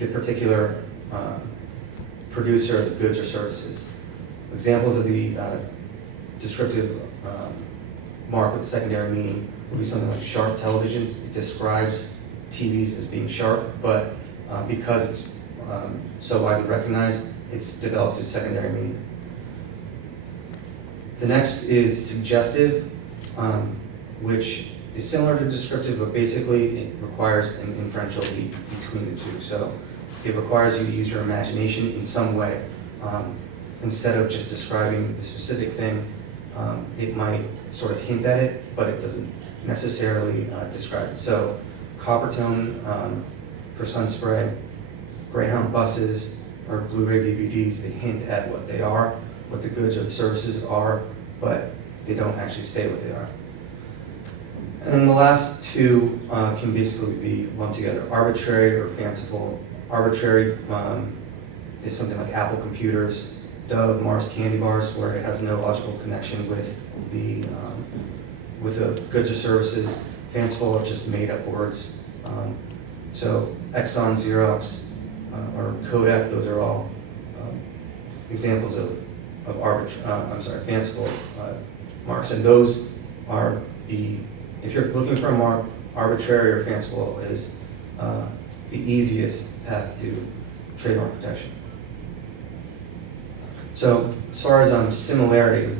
the particular producer of the goods or services. Examples of the descriptive mark with a secondary meaning would be something like sharp televisions. It describes TVs as being sharp, but because it's so widely recognized, it's developed a secondary meaning. The next is suggestive, which is similar to descriptive, but basically it requires an inferential leap between the two. So it requires you to use your imagination in some way. Instead of just describing the specific thing, it might sort of hint at it, but it doesn't necessarily describe it. So copper tone for sun spray, Greyhound buses, or Blu-ray DVDs, they hint at what they are, what the goods or the services are, but they don't actually say what they are. And then the last two can basically be lumped together, arbitrary or fanciful. Arbitrary is something like Apple computers, Dove, Mars candy bars, where it has no logical connection with the goods or services. Fanciful are just made up words. So Exxon, Xerox, or Kodak, those are all examples of fanciful marks. And those are if you're looking for a mark, arbitrary or fanciful is the easiest path to trademark protection. So as far as similarity,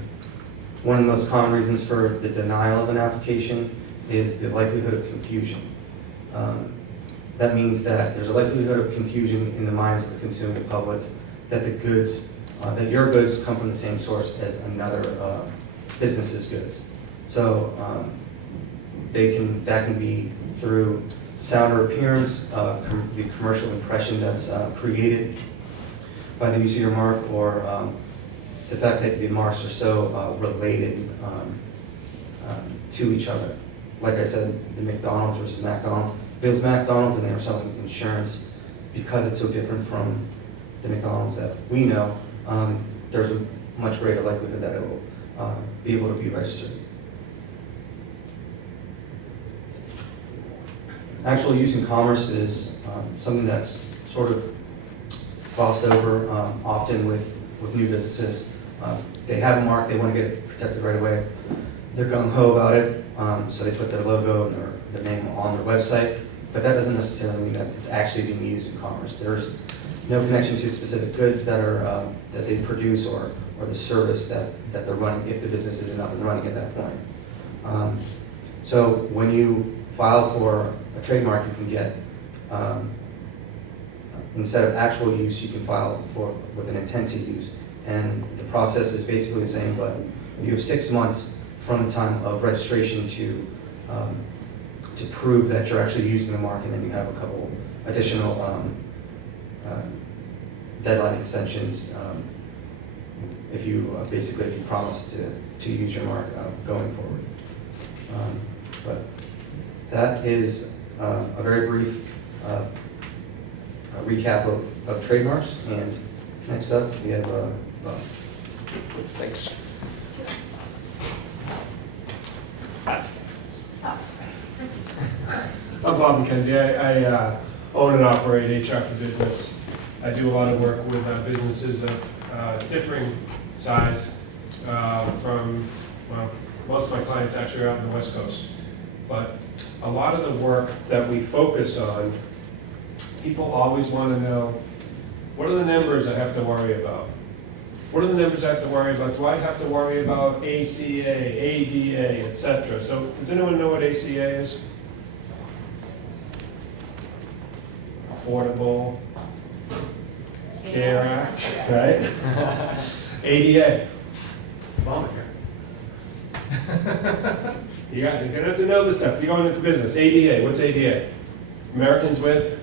one of the most common reasons for the denial of an application is the likelihood of confusion. That means that there's a likelihood of confusion in the minds of the consuming public that the goods, that your goods come from the same source as another business's goods. So that can be through sound or appearance, the commercial impression that's created by the use of your mark, or the fact that the marks are so related to each other. Like I said, the McDonald's versus McDonald's. If it was McDonald's and they were selling insurance, because it's so different from the McDonald's that we know, there's a much greater likelihood that it will be able to be registered. Actual use in commerce is something that's sort of glossed over often with new businesses. They have a mark, they want to get it protected right away. They're gung-ho about it, so they put their logo and their name on their website, but that doesn't necessarily mean that it's actually being used in commerce. There's no connection to specific goods that they produce or the service that they're running if the business isn't up and running at that point. So when you file for a trademark, you can get, instead of actual use, you can file with an intent to use. And the process is basically the same, but you have 6 months from the time of registration to prove that you're actually using the mark, and then you have a couple additional deadline extensions if you promise to use your mark going forward. But that is a very brief recap of trademarks. And next up, we have Bob. Thanks. I'm Bob McKenzie. I own and operate HR for Business. I do a lot of work with businesses of differing size most of my clients actually are out on the West Coast. But a lot of the work that we focus on, people always want to know, what are the numbers I have to worry about? What are the numbers I have to worry about? Do I have to worry about ACA, ADA, etc.? So does anyone know what ACA is? Affordable Care Act, right? ADA. You're gonna have to know this stuff. You're going into business. ADA, what's ADA? Americans with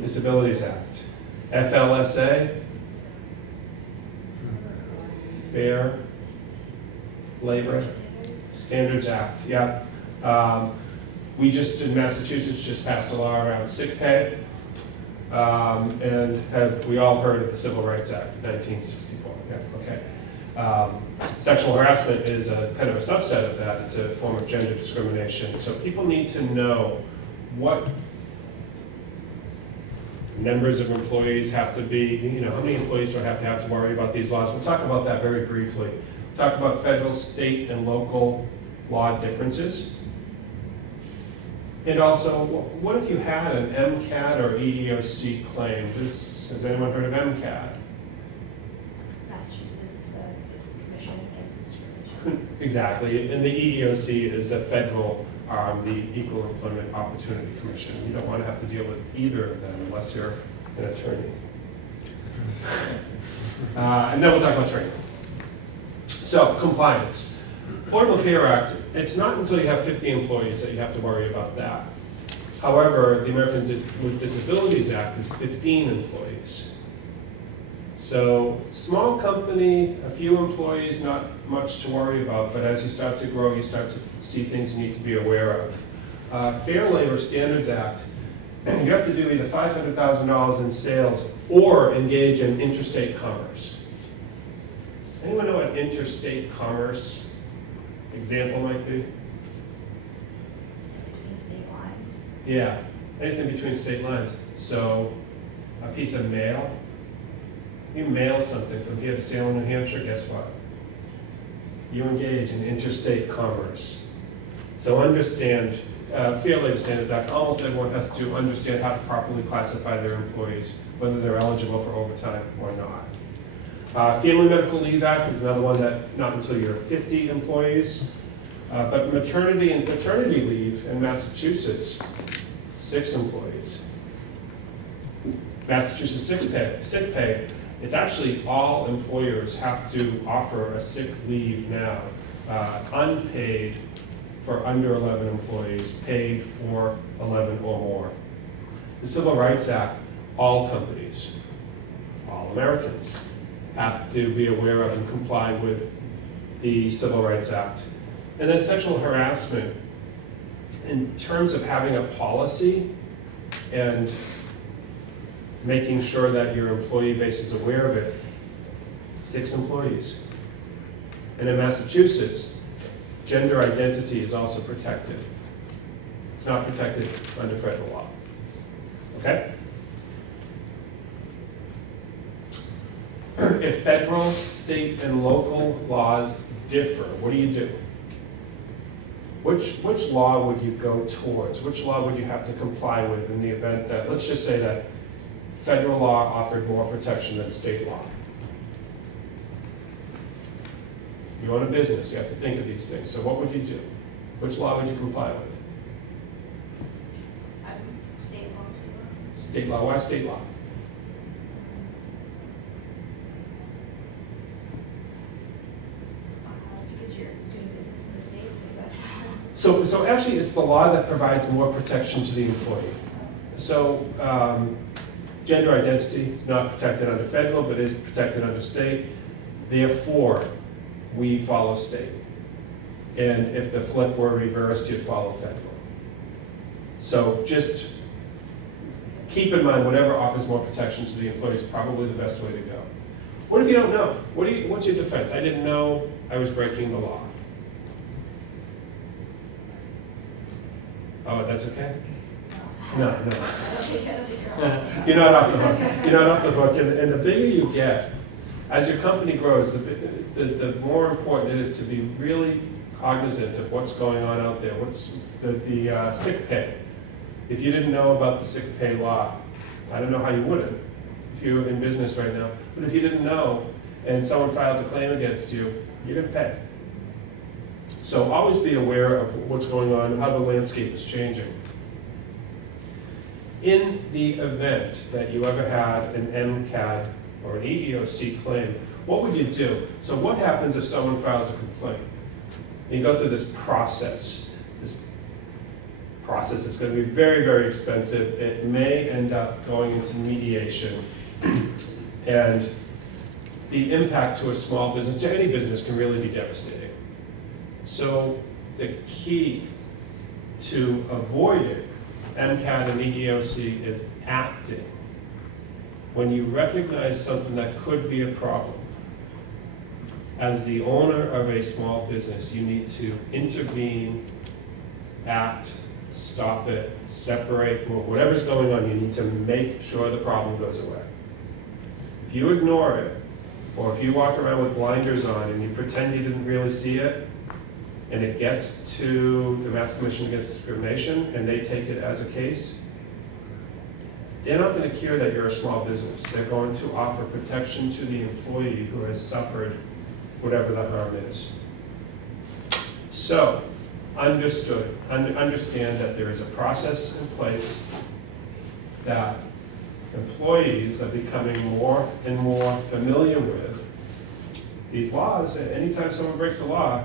Disabilities Act. FLSA, Fair Labor Standards Act. Yeah. We just in Massachusetts just passed a law around sick pay, and we all heard of the Civil Rights Act of 1964. Yeah. Okay. Sexual harassment is a kind of a subset of that. It's a form of gender discrimination. So people need to know what numbers of employees have to be, how many employees do I have to worry about these laws? We'll talk about that very briefly. Talk about federal, state, and local law differences. And also, what if you had an MCAD or EEOC claim? Has anyone heard of MCAD? Massachusetts is the Commission Against Discrimination. Exactly, and the EEOC is the federal the Equal Employment Opportunity Commission. You don't want to have to deal with either of them unless you're an attorney. And then we'll talk about training. So, compliance. Affordable Care Act, it's not until you have 50 employees that you have to worry about that. However, the Americans with Disabilities Act is 15 employees. So, small company, a few employees, not much to worry about, but as you start to grow, you start to see things you need to be aware of. Fair Labor Standards Act, you have to do either $500,000 in sales or engage in interstate commerce. Anyone know what interstate commerce example might be? Between state lines. Yeah, anything between state lines. So, a piece of mail, you mail something from here to Salem, New Hampshire, guess what? You engage in interstate commerce. So understand, Fair Labor Standards Act, almost everyone has to understand how to properly classify their employees, whether they're eligible for overtime or not. Family Medical Leave Act is another one that not until you're 50 employees. But maternity and paternity leave in Massachusetts, 6 employees. Massachusetts sick pay, it's actually all employers have to offer a sick leave now, unpaid for under 11 employees, paid for 11 or more. The Civil Rights Act, all companies, all Americans have to be aware of and comply with the Civil Rights Act. And then sexual harassment, in terms of having a policy and making sure that your employee base is aware of it, 6 employees. And in Massachusetts, gender identity is also protected. It's not protected under federal law. Okay? If federal, state, and local laws differ, what do? Which law would you go towards? Which law would you have to comply with in the event that, let's just say that federal law offered more protection than state law? You own a business, you have to think of these things. So what would you do? Which law would you comply with? State law. State law. Why state law? Because you're doing business in the States, So actually, it's the law that provides more protection to the employee. So gender identity is not protected under federal, but is protected under state. Therefore, we follow state. And if the flip were reversed, you'd follow federal. So just keep in mind, whatever offers more protection to the employee is probably the best way to go. What if you don't know? What's your defense? I didn't know I was breaking the law. Oh, that's okay? No. I don't think You're not off the hook. You're not off the hook. And the bigger you get, as your company grows, the more important it is to be really cognizant of what's going on out there. What's the sick pay? If you didn't know about the sick pay law, I don't know how you wouldn't if you're in business right now. But if you didn't know and someone filed a claim against you, you're going to pay. So always be aware of what's going on, how the landscape is changing. In the event that you ever had an MCAD or an EEOC claim, what would you do? So what happens if someone files a complaint? You go through this process. This process is going to be very, very expensive. It may end up going into mediation. And the impact to a small business, to any business, can really be devastating. So the key to avoiding MCAD and EEOC is acting. When you recognize something that could be a problem, as the owner of a small business, you need to intervene, act, stop it, separate, whatever's going on, you need to make sure the problem goes away. If you ignore it, or if you walk around with blinders on and you pretend you didn't really see it, and it gets to the Mass Commission Against Discrimination, and they take it as a case, they're not going to care that you're a small business. They're going to offer protection to the employee who has suffered whatever the harm is. So, understand that there is a process in place that employees are becoming more and more familiar with. These laws, anytime someone breaks the law,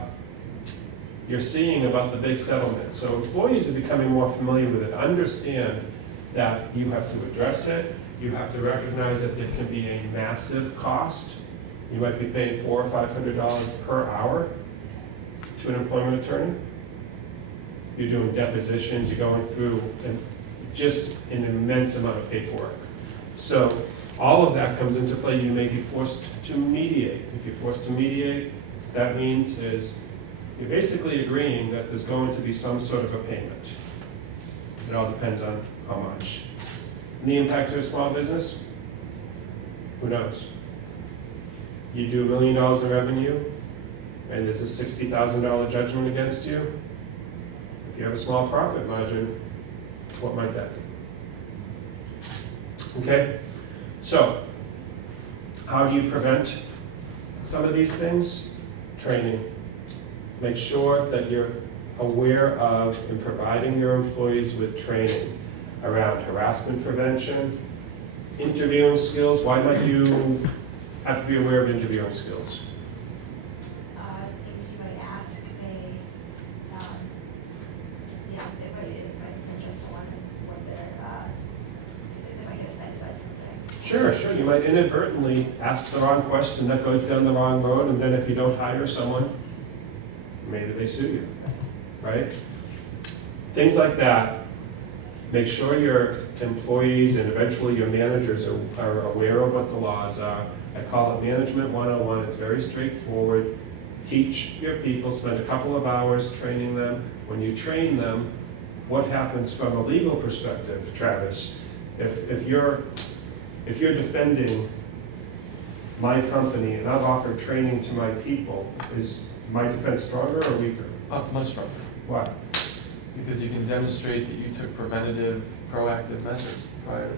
you're seeing about the big settlement. So employees are becoming more familiar with it. Understand that you have to address it. You have to recognize that there can be a massive cost. You might be paying $400 or $500 per hour to an employment attorney. You're doing depositions, you're going through just an immense amount of paperwork. So all of that comes into play. You may be forced to mediate. If you're forced to mediate, that means is you're basically agreeing that there's going to be some sort of a payment. It all depends on how much. And the impact to a small business? Who knows? You do $1 million in revenue, and there's a $60,000 judgment against you. If you have a small profit margin, what might that do? Okay? So, how do you prevent some of these things? Training. Make sure that you're aware of and providing your employees with training around harassment prevention, interviewing skills. Why might you have to be aware of interviewing skills? Things you might ask, they might mention someone when they might get offended by something. Sure. You might inadvertently ask the wrong question that goes down the wrong road, and then if you don't hire someone, maybe they sue you, right? Things like that. Make sure your employees and eventually your managers are aware of what the laws are. I call it Management 101. It's very straightforward. Teach your people, spend a couple of hours training them. When you train them, what happens from a legal perspective, Travis? If you're defending my company and I've offered training to my people, is my defense stronger or weaker? Oh, it's much stronger, Why? because you can demonstrate that you took preventative, proactive measures prior to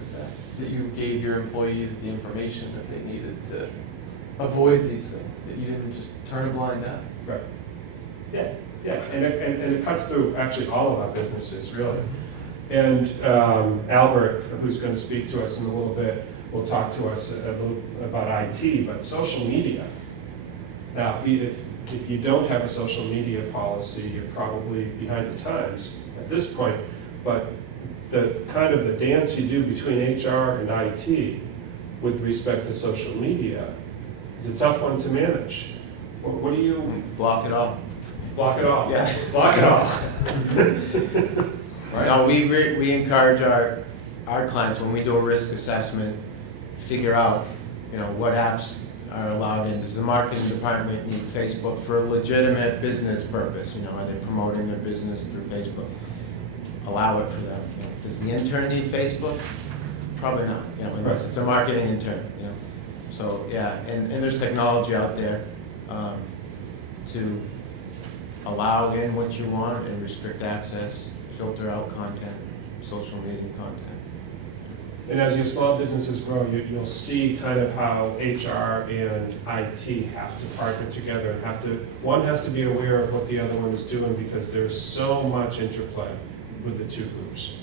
that you gave your employees the information that they needed to avoid these things, that you didn't just turn a blind eye. Right. Yeah, and it cuts through actually all of our businesses, really. And Albert, who's going to speak to us in a little bit, will talk to us a little about IT, but social media. Now, if you don't have a social media policy, you're probably behind the times at this point, but the kind of the dance you do between HR and IT with respect to social media is a tough one to manage. What do you... Block it all. Block it all. Yeah. Block it all. Right. No, we encourage our clients, when we do a risk assessment, figure out, what apps are allowed in. Does the marketing department need Facebook for a legitimate business purpose? Are they promoting their business through Facebook? Allow it for them. Does the intern need Facebook? Probably not, unless it's a marketing intern, So, yeah, and there's technology out there to allow in what you want and restrict access, filter out content, social media content. And as your small businesses grow, you'll see kind of how HR and IT have to partner together and one has to be aware of what the other one is doing because there's so much interplay with the two groups.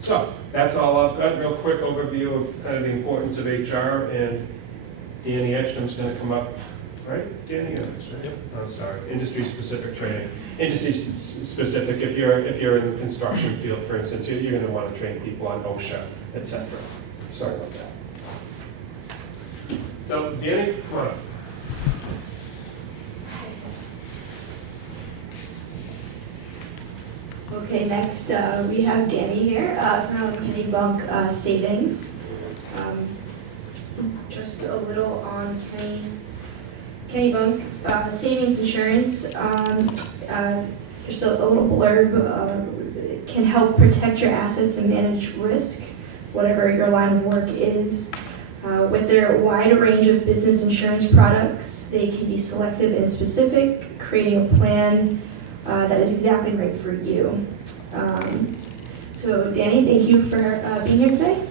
So that's all I've got. Real quick overview of kind of the importance of HR, and Danny Edgecombe's going to come up, right? Danny, right? Yep. Oh, sorry. Industry-specific training. Industry-specific. If you're in the construction field, for instance, you're going to want to train people on OSHA, etc. Sorry about that. So Danny, come on. Okay, next we have Danny here from Kenny Bunk Savings. Just a little on Kenny Bunk's savings insurance. just a little blurb, it can help protect your assets and manage risk, whatever your line of work is. With their wide range of business insurance products, they can be selective and specific, creating a plan that is exactly right for you. So Danny, thank you for being here today.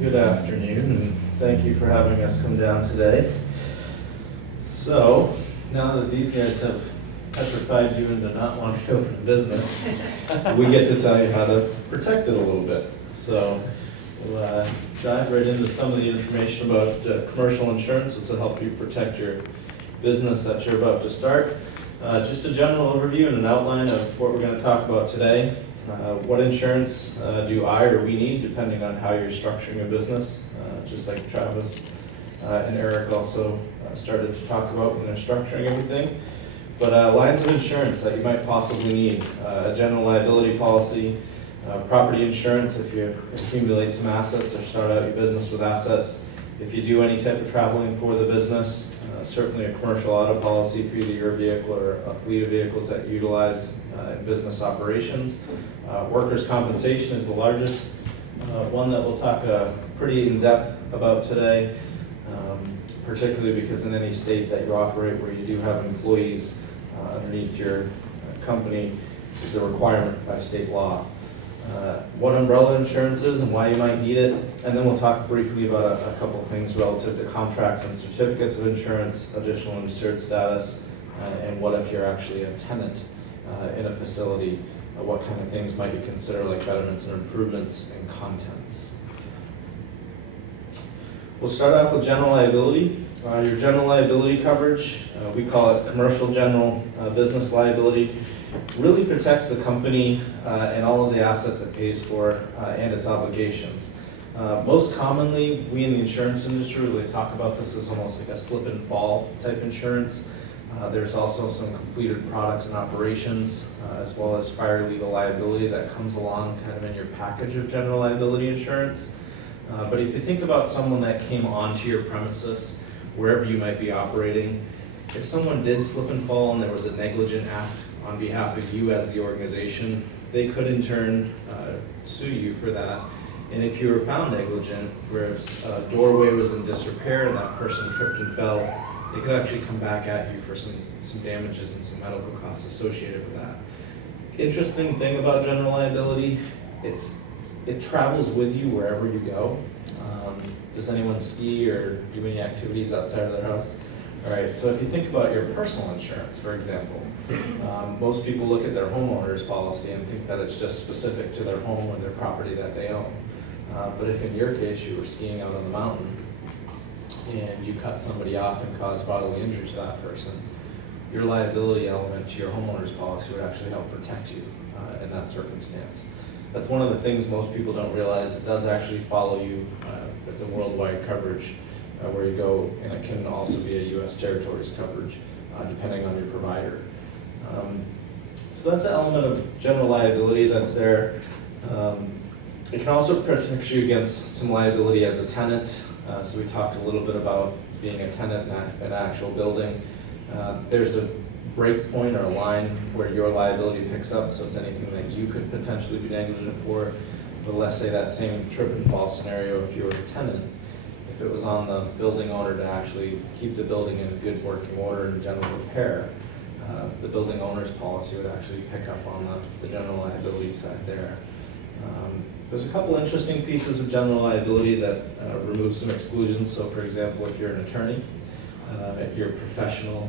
Good afternoon, and thank you for having us come down today. So, now that these guys have petrified you into not wanting to open a business, we get to tell you how to protect it a little bit. So, we'll dive right into some of the information about commercial insurance, which will help you protect your business that you're about to start. Just a general overview and an outline of what we're going to talk about today. What insurance do I or we need, depending on how you're structuring a business, just like Travis and Eric also started to talk about when they're structuring everything. But lines of insurance that you might possibly need, a general liability policy, property insurance if you accumulate some assets or start out your business with assets. If you do any type of traveling for the business, certainly a commercial auto policy for either your vehicle or a fleet of vehicles that you utilize in business operations. Workers' compensation is the largest one that we'll talk pretty in-depth about today, particularly because in any state that you operate where you do have employees underneath your company is a requirement by state law. What umbrella insurance is and why you might need it, and then we'll talk briefly about a couple of things relative to contracts and certificates of insurance, additional insured status, and what if you're actually a tenant in a facility, what kind of things might you consider like betterments and improvements and contents. We'll start off with general liability. Your general liability coverage, we call it commercial general business liability, really protects the company and all of the assets it pays for and its obligations. Most commonly, we in the insurance industry really talk about this as almost like a slip and fall type insurance. There's also some completed products and operations, as well as fire legal liability that comes along kind of in your package of general liability insurance. But if you think about someone that came onto your premises, wherever you might be operating, if someone did slip and fall and there was a negligent act on behalf of you as the organization, they could in turn sue you for that. And if you were found negligent, where a doorway was in disrepair and that person tripped and fell, they could actually come back at you for some damages and some medical costs associated with that. Interesting thing about general liability, it travels with you wherever you go. Does anyone ski or do any activities outside of their house? All right, so if you think about your personal insurance, for example, most people look at their homeowner's policy and think that it's just specific to their home or their property that they own. But if in your case you were skiing out on the mountain and you cut somebody off and caused bodily injury to that person, your liability element to your homeowner's policy would actually help protect you in that circumstance. That's one of the things most people don't realize. It does actually follow you. It's a worldwide coverage where you go, and it can also be a U.S. territories coverage depending on your provider. So that's an element of general liability that's there. It can also protect you against some liability as a tenant. So we talked a little bit about being a tenant in an actual building. There's a break point or a line where your liability picks up, so it's anything that you could potentially be negligent for. But let's say that same trip and fall scenario, if you were a tenant, if it was on the building owner to actually keep the building in a good working order and general repair, the building owner's policy would actually pick up on the general liability side there. There's a couple interesting pieces of general liability that remove some exclusions. So for example, if you're an attorney, if your professional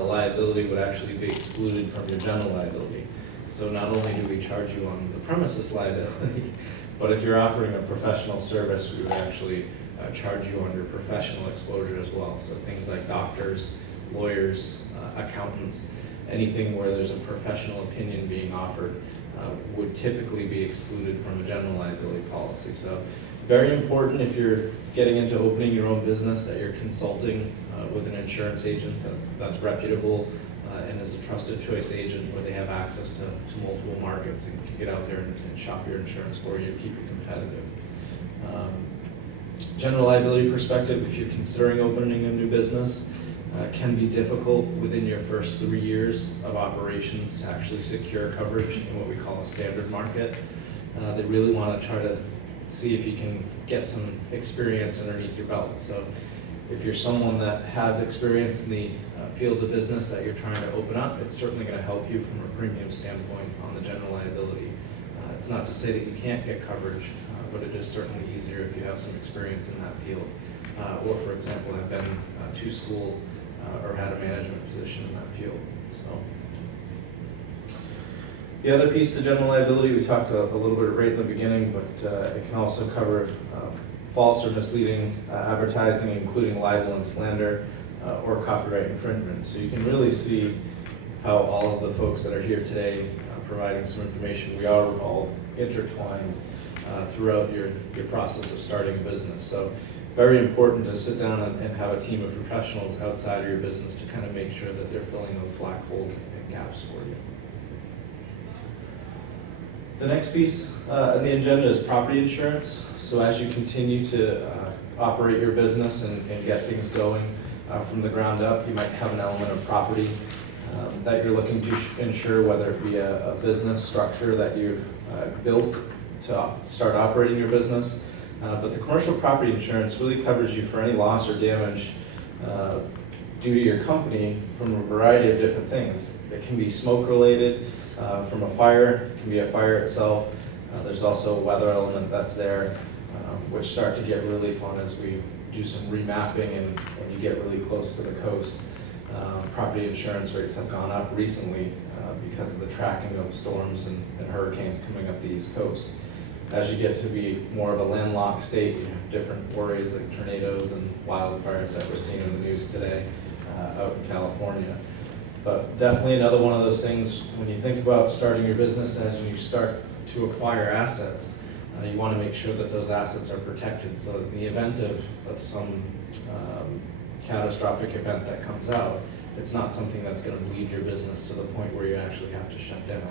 liability would actually be excluded from your general liability. So not only do we charge you on the premises liability, but if you're offering a professional service, we would actually charge you on your professional exposure as well. So things like doctors, lawyers, accountants, anything where there's a professional opinion being offered would typically be excluded from a general liability policy. So very important if you're getting into opening your own business that you're consulting with an insurance agent that's reputable and is a trusted choice agent where they have access to multiple markets and can get out there and shop your insurance for you, keep it competitive. general liability perspective, if you're considering opening a new business, it can be difficult within your first 3 years of operations to actually secure coverage in what we call a standard market. They really want to try to see if you can get some experience underneath your belt. So if you're someone that has experience in the field of business that you're trying to open up, it's certainly going to help you from a premium standpoint on the general liability. It's not to say that you can't get coverage, but it is certainly easier if you have some experience in that field. Or, for example, have been to school or had a management position in that field. So the other piece to general liability, we talked a little bit right in the beginning, but it can also cover false or misleading advertising, including libel and slander, or copyright infringement. So you can really see how all of the folks that are here today providing some information, we are all intertwined throughout your process of starting a business. So very important to sit down and have a team of professionals outside of your business to kind of make sure that they're filling those black holes and gaps for you. The next piece on the agenda is property insurance. So as you continue to operate your business and get things going from the ground up, you might have an element of property that you're looking to insure, whether it be a business structure that you've built to start operating your business. But the commercial property insurance really covers you for any loss or damage due to your company from a variety of different things. It can be smoke related from a fire, it can be a fire itself. There's also a weather element that's there, which start to get really fun as we do some remapping and you get really close to the coast. Property insurance rates have gone up recently because of the tracking of storms and hurricanes coming up the East Coast. As you get to be more of a landlocked state, you have different worries like tornadoes and wildfires that we're seeing in the news today out in California. But definitely another one of those things, when you think about starting your business, as you start to acquire assets, you want to make sure that those assets are protected. So in the event of some catastrophic event that comes out, it's not something that's going to bleed your business to the point where you actually have to shut down.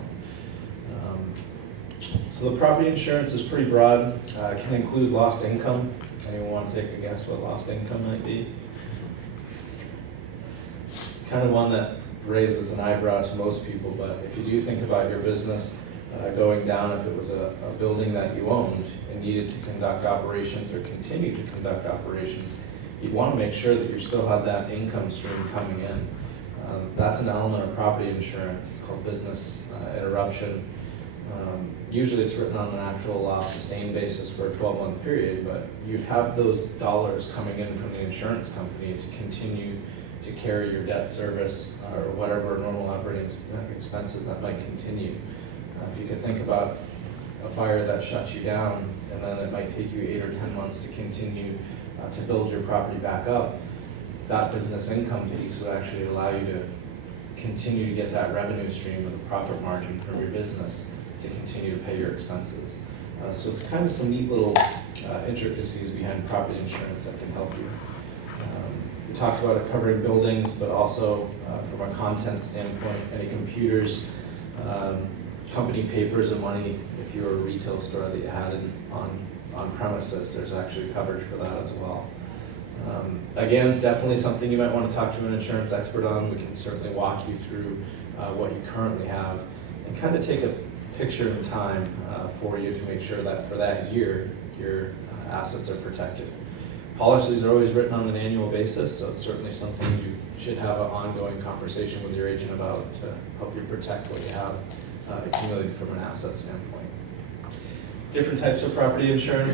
So the property insurance is pretty broad. It can include lost income. Anyone want to take a guess what lost income might be? Kind of one that raises an eyebrow to most people, but if you do think about your business going down, if it was a building that you owned and needed to conduct operations or continue to conduct operations, you'd want to make sure that you still have that income stream coming in. That's an element of property insurance. It's called business interruption. Usually it's written on an actual loss sustained basis for a 12-month period, but you'd have those dollars coming in from the insurance company to continue to carry your debt service or whatever normal operating expenses that might continue. If you could think about a fire that shuts you down, and then it might take you 8 or 10 months to continue to build your property back up, that business income piece would actually allow you to continue to get that revenue stream of the profit margin from your business to continue to pay your expenses. So it's kind of some neat little intricacies behind property insurance that can help you. We talked about it covering buildings, but also from a content standpoint, any computers, company papers and money. If you're a retail store that you had on premises, there's actually coverage for that as well. Again, definitely something you might want to talk to an insurance expert on. We can certainly walk you through what you currently have and kind of take a picture in time for you to make sure that for that year, your assets are protected. Policies are always written on an annual basis, so it's certainly something you should have an ongoing conversation with your agent about to help you protect what you have accumulated from an asset standpoint. Different types of property insurance.